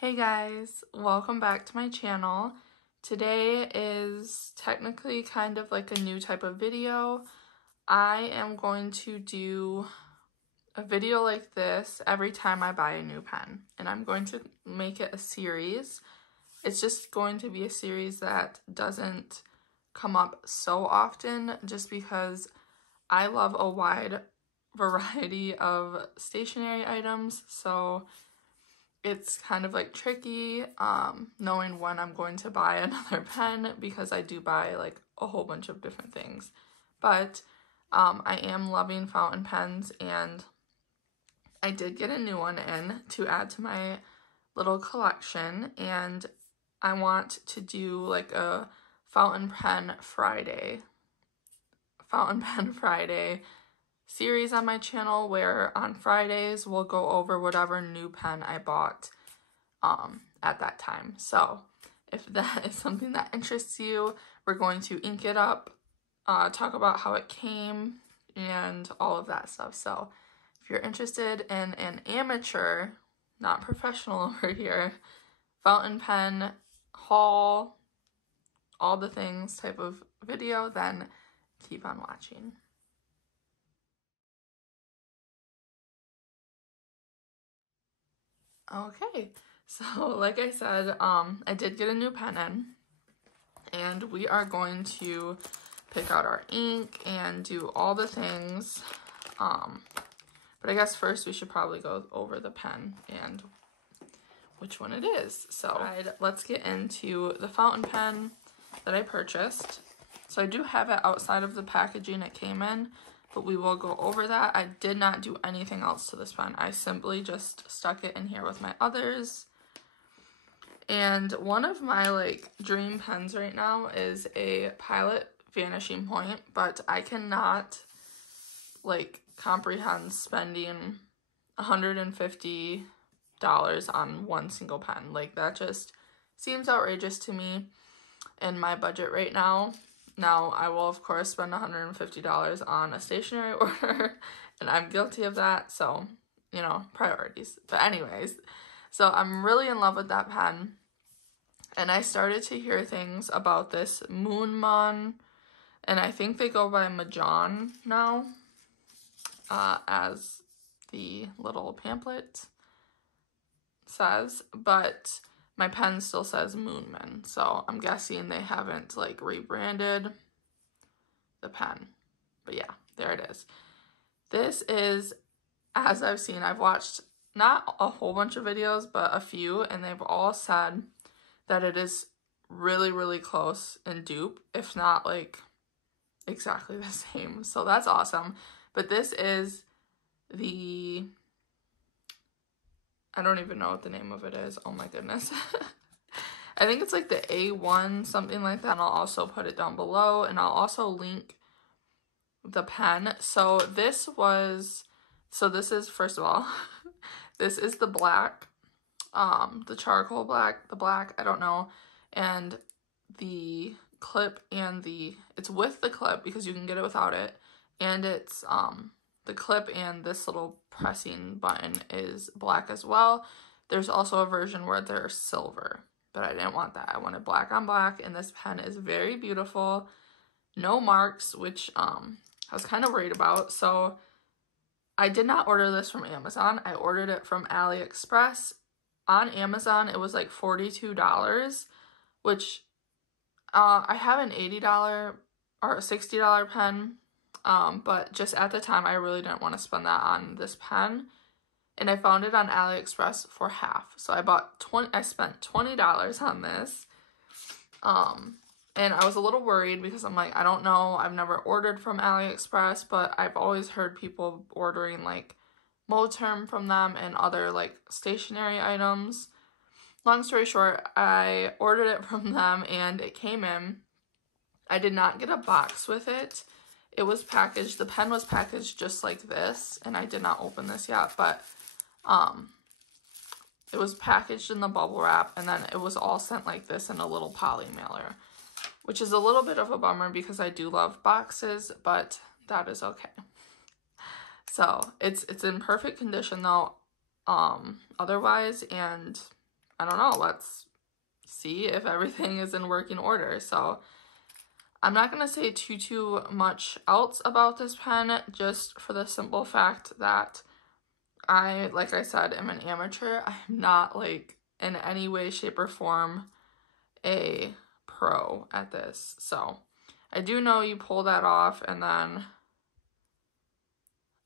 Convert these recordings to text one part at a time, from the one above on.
Hey guys, welcome back to my channel. Today is technically kind of like a new type of video. I am going to do a video like this every time I buy a new pen, and I'm going to make it a series. It's just going to be a series that doesn't come up so often just because I love a wide variety of stationery items, so it's kind of like tricky knowing when I'm going to buy another pen because I do buy like a whole bunch of different things. But I am loving fountain pens, and I did get a new one in to add to my little collection, and I want to do like a fountain pen Friday series on my channel where on Fridays we'll go over whatever new pen I bought at that time. So if that is something that interests you, we're going to ink it up, talk about how it came, and all of that stuff. So if you're interested in an amateur, not professional over here, fountain pen haul, all the things type of video, then keep on watching. Okay, so like I said, I did get a new pen in, and we are going to pick out our ink and do all the things. But I guess first we should probably go over the pen and which one it is. So let's get into the fountain pen that I purchased. So I do have it outside of the packaging it came in, but we will go over that. I did not do anything else to this pen. I simply just stuck it in here with my others. And one of my like dream pens right now is a Pilot Vanishing Point, but I cannot like comprehend spending $150 on one single pen. Like, that just seems outrageous to me in my budget right now. Now, I will, of course, spend $150 on a stationery order, and I'm guilty of that, so, you know, priorities. But anyways, so I'm really in love with that pen, and I started to hear things about this Monay, and I think they go by Majohn now, as the little pamphlet says, but my pen still says Moonman, so I'm guessing they haven't like rebranded the pen. But yeah, there it is. This is, as I've seen, I've watched not a whole bunch of videos, but a few, and they've all said that it is really, really close in dupe, if not like exactly the same. So that's awesome. But this is the, I don't even know what the name of it is. Oh my goodness. I think it's like the A1, something like that. And I'll also put it down below, and I'll also link the pen. So this is, first of all, this is the black, the charcoal black, the black, I don't know. And the clip and it's with the clip because you can get it without it. And it's, the clip and this little pressing button is black as well. There's also a version where they're silver, but I didn't want that. I wanted black on black, and this pen is very beautiful. No marks, which I was kind of worried about. So I did not order this from Amazon. I ordered it from AliExpress. On Amazon, it was like $42, which I have an $80 or a $60 pen. But just at the time, I really didn't want to spend that on this pen, and I found it on AliExpress for half. So I spent $20 on this, and I was a little worried because I'm like, I don't know, I've never ordered from AliExpress, but I've always heard people ordering like Majohn from them and other like stationery items. Long story short, I ordered it from them and it came in. I did not get a box with it. It was packaged, the pen was packaged just like this, and I did not open this yet, but it was packaged in the bubble wrap, and then it was all sent like this in a little poly mailer, which is a little bit of a bummer because I do love boxes, but that is okay. So it's in perfect condition though, otherwise, and I don't know, let's see if everything is in working order. So I'm not going to say too much else about this pen, just for the simple fact that like I said, am an amateur. I'm not like in any way, shape, or form a pro at this. So I do know you pull that off and then,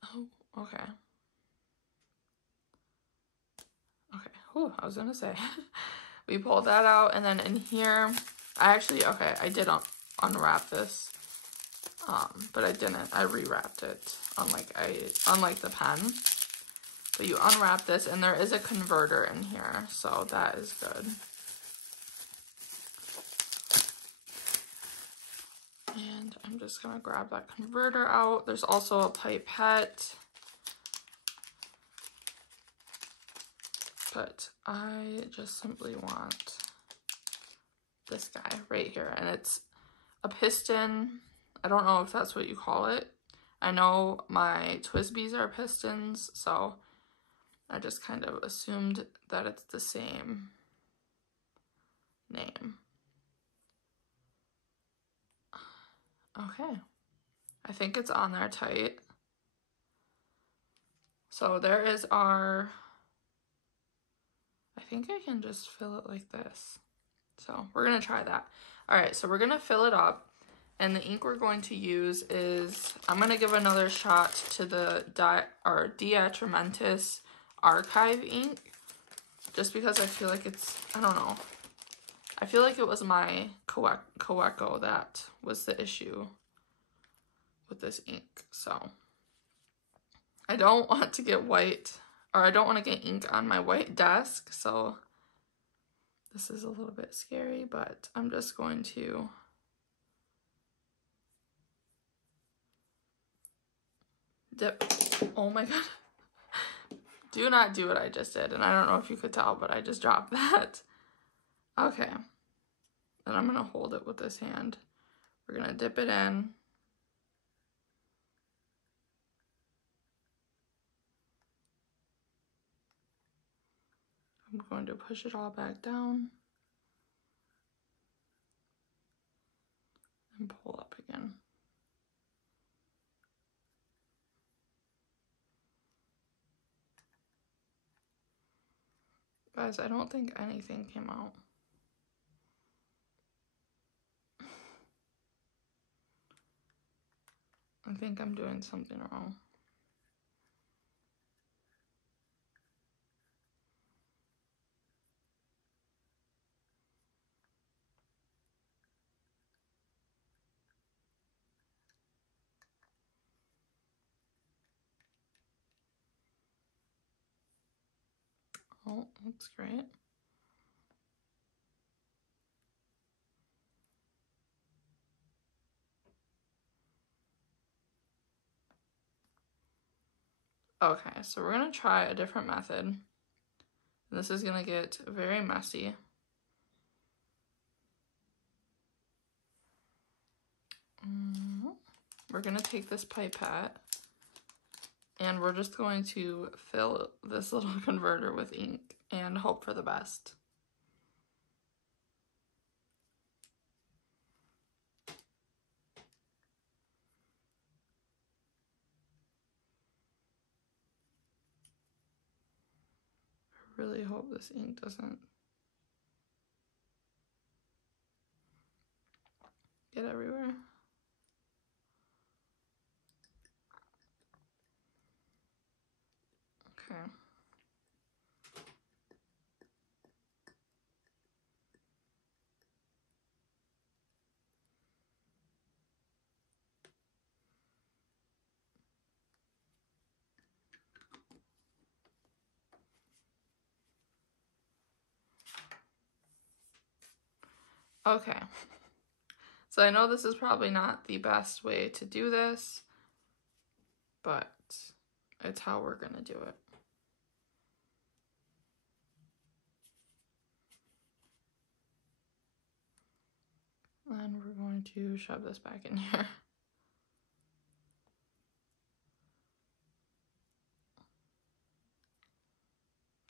oh, okay. Okay, whew, I was gonna say, we pulled that out, and then in here, I did unwrap this, but I didn't, I rewrapped it, unlike the pen. But you unwrap this, and there is a converter in here, so that is good. And I'm just gonna grab that converter out. There's also a pipette, but I just simply want this guy right here, and it's a piston. I don't know if that's what you call it. I know my Twisbees are pistons, so I just kind of assumed that it's the same name. Okay, I think it's on there tight. So there is our, I think I can just fill it like this. So we're gonna try that. All right, so we're gonna fill it up, and the ink we're going to use is, I'm gonna give another shot to the Diatramentis Archive ink, just because I feel like it's, I don't know, I feel like it was my XOXO that was the issue with this ink. So I don't want to get white, or I don't want to get ink on my white desk, so this is a little bit scary, but I'm just going to dip. Oh my god. Do not do what I just did, and I don't know if you could tell, but I just dropped that. Okay, and I'm gonna hold it with this hand. We're gonna dip it in. I'm going to push it all back down and pull up again. Guys, I don't think anything came out. I think I'm doing something wrong. Oh, looks great. Okay, so we're gonna try a different method. This is gonna get very messy. We're gonna take this pipette and we're just going to fill this little converter with ink and hope for the best. I really hope this ink doesn't get everywhere. Okay. Okay. So I know this is probably not the best way to do this, but it's how we're gonna do it. And we're going to shove this back in here.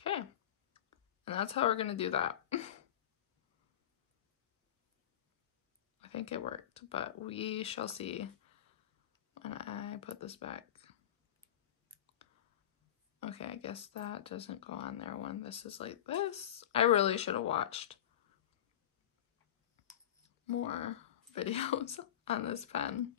Okay. And that's how we're gonna do that. I think it worked, but we shall see when I put this back. Okay, I guess that doesn't go on there when this is like this. I really should have watched more videos on this pen.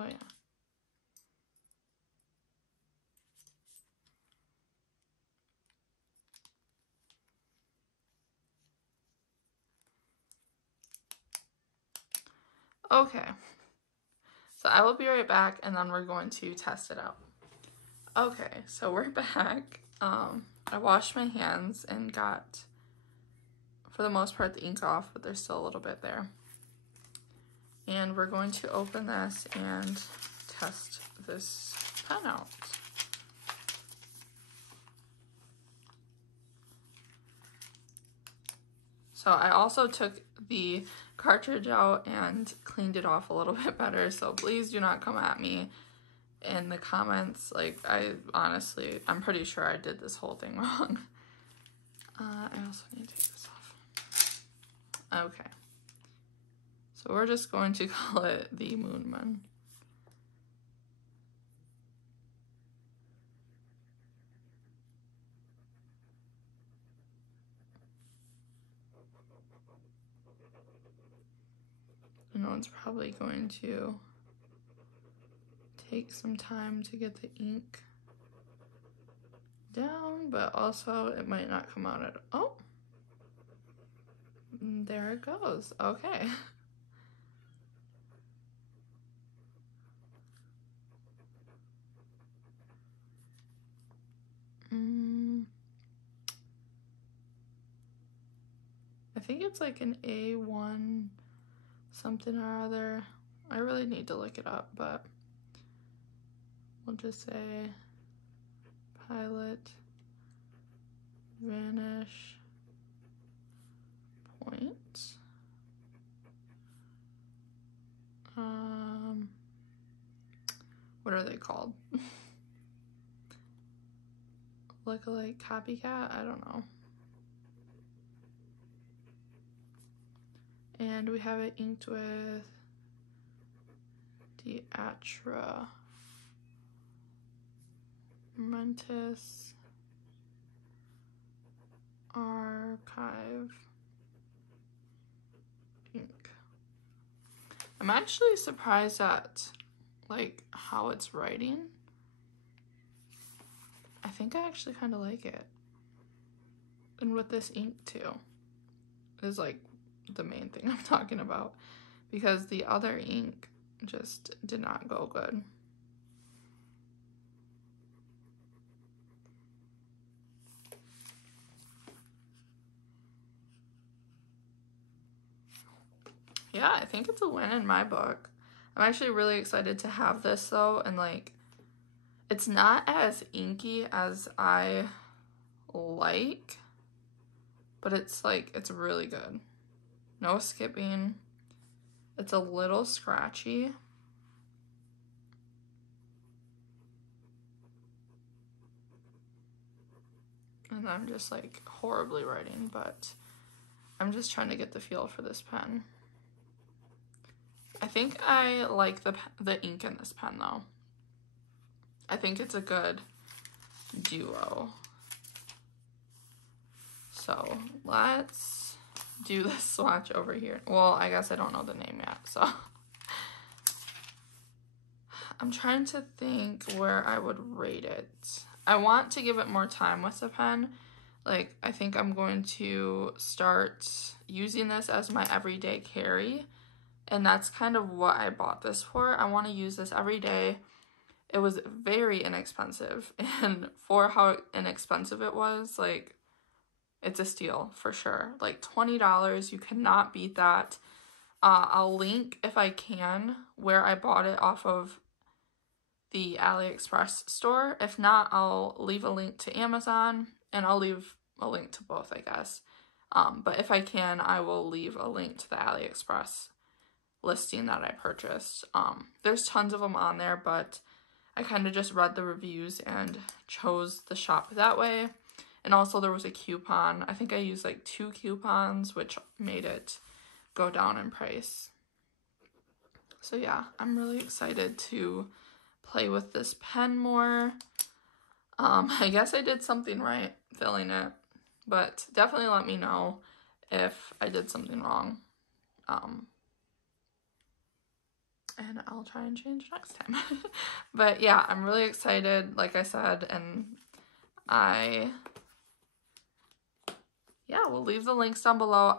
Oh yeah. Okay, so I will be right back and then we're going to test it out. Okay, so we're back. I washed my hands and got, for the most part, the ink off, but there's still a little bit there. And we're going to open this and test this pen out. So I also took the cartridge out and cleaned it off a little bit better, so please do not come at me in the comments. Like, I'm pretty sure I did this whole thing wrong. I also need to take this off. Okay. So we're just going to call it the Moonman. I know it's probably going to take some time to get the ink down, but also it might not come out at all. Oh, there it goes. Okay. I think it's like an A1 something or other. I really need to look it up, but we'll just say Pilot Vanish Point. What are they called? Lookalike copycat? I don't know. And we have it inked with Diatra Mentis Archive ink. I'm actually surprised at like how it's writing. I think I actually kind of like it. And with this ink too is like the main thing I'm talking about, because the other ink just did not go good. Yeah, I think it's a win in my book. I'm actually really excited to have this though, and like it's not as inky as I like, but it's like, it's really good. No skipping. It's a little scratchy. And I'm just like horribly writing, but I'm just trying to get the feel for this pen. I think I like the ink in this pen though. I think it's a good duo. So let's do the swatch over here. Well, I guess I don't know the name yet, so. I'm trying to think where I would rate it. I want to give it more time with the pen. Like, I think I'm going to start using this as my everyday carry. And that's kind of what I bought this for. I want to use this every day. It was very inexpensive. And for how inexpensive it was, like, it's a steal for sure. Like $20, you cannot beat that. I'll link, if I can, where I bought it off of the AliExpress store. If not, I'll leave a link to Amazon, and I'll leave a link to both, I guess. But if I can, I will leave a link to the AliExpress listing that I purchased. There's tons of them on there, but I kind of just read the reviews and chose the shop that way. And also there was a coupon. I think I used like 2 coupons, which made it go down in price. So yeah, I'm really excited to play with this pen more. I guess I did something right filling it, but definitely let me know if I did something wrong. And I'll try and change next time. But yeah, I'm really excited, like I said, and we'll leave the links down below.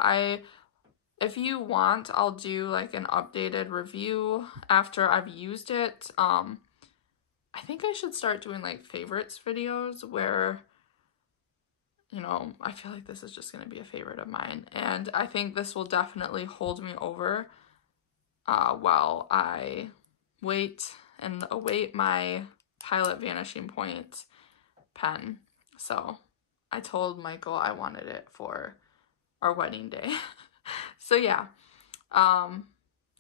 If you want, I'll do like an updated review after I've used it. I think I should start doing like favorites videos where, you know, I feel like this is just going to be a favorite of mine. And I think this will definitely hold me over while I wait and await my Pilot Vanishing Point pen. So I told Michael I wanted it for our wedding day. So yeah,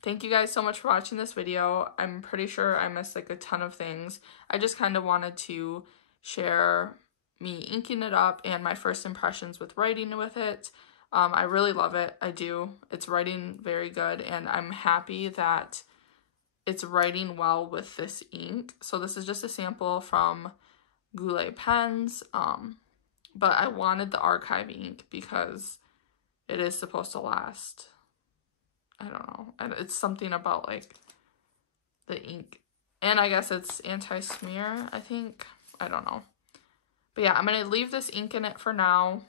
thank you guys so much for watching this video. I'm pretty sure I missed like a ton of things. I just kind of wanted to share me inking it up and my first impressions with writing with it. I really love it. I do. It's writing very good, and I'm happy that it's writing well with this ink. So this is just a sample from Goulet pens, but I wanted the archive ink because it is supposed to last. I don't know. It's something about like the ink, and I guess it's anti-smear, I think. I don't know. But yeah, I'm going to leave this ink in it for now,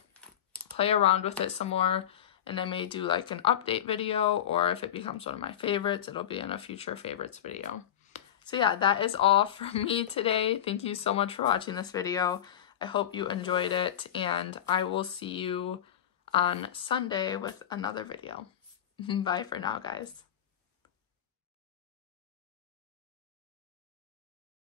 play around with it some more, and I may do like an update video, or if it becomes one of my favorites, it'll be in a future favorites video. So yeah, that is all from me today. Thank you so much for watching this video. I hope you enjoyed it, and I will see you on Sunday with another video. Bye for now, guys.